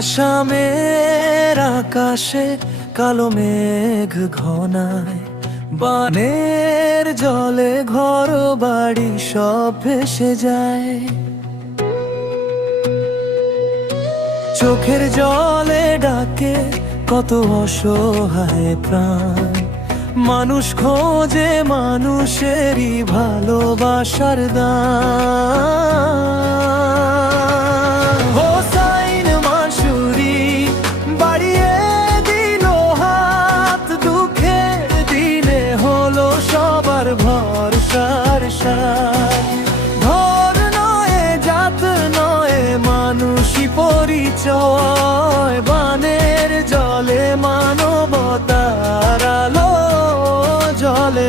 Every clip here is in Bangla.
আসামের আকাশে কালো মেঘ ঘনায়, বানের জলে ঘর বাড়ি সব ভেসে যায়। চোখের জলে ডাকে কত অসহায় প্রাণ, মানুষ খোঁজে মানুষেরই ভালোবাসার দান। হোসাইন মাসুরি বাড়িয়ে দিল হাত, দুঃখের দিনে হলো সবার ভরসার সাথ। ধর নয় জাত নয় মানুষই পরিচয়, বানের জলে মানবতার আলো জলে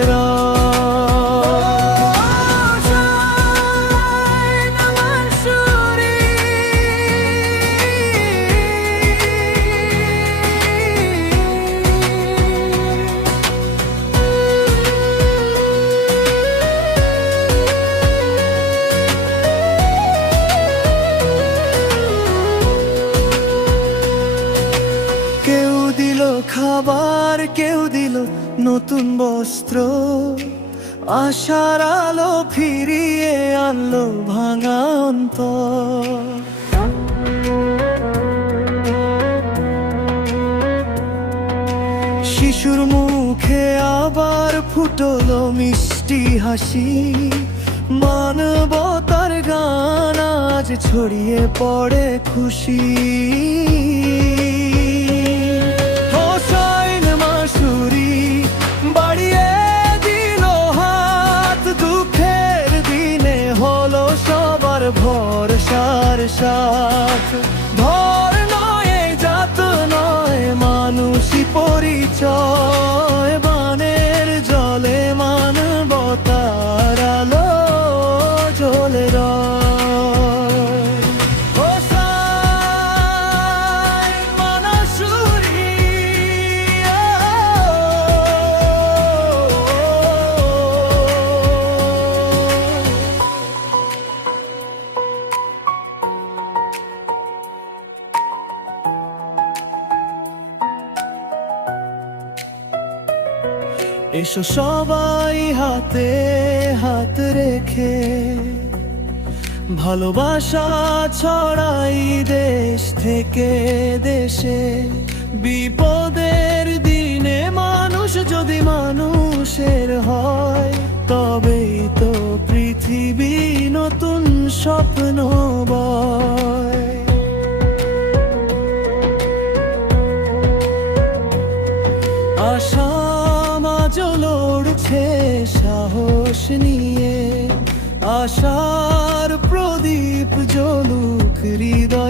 খাবার, কেউ দিল নতুন বস্ত্র, আশার আলো ফিরিয়ে আনলো ভাঙা অন্তর। শিশুর মুখে আবার ফুটলো মিষ্টি হাসি, মানবতার গান আজ ছড়িয়ে পড়ে খুশি। বাড়িয়ে দিল হাত, দুঃখের দিনে হলো সবার ভরসার সাথ। ধর নয় জাত নয় মানুষই পরিচয়, বানের জলে মানবতার আলো জ্বলে রয়। এসো সবাই হাতে হাত রেখে ভালোবাসা ছড়াই দেশ থেকে দেশে। বিপদের দিনে মানুষ যদি মানুষের হয়, তবেই তো পৃথিবী নতুন স্বপ্ন বয়। আশা লড়ছে সাহস নিয়ে, আশার প্রদীপ জ্বলুক হৃদয়।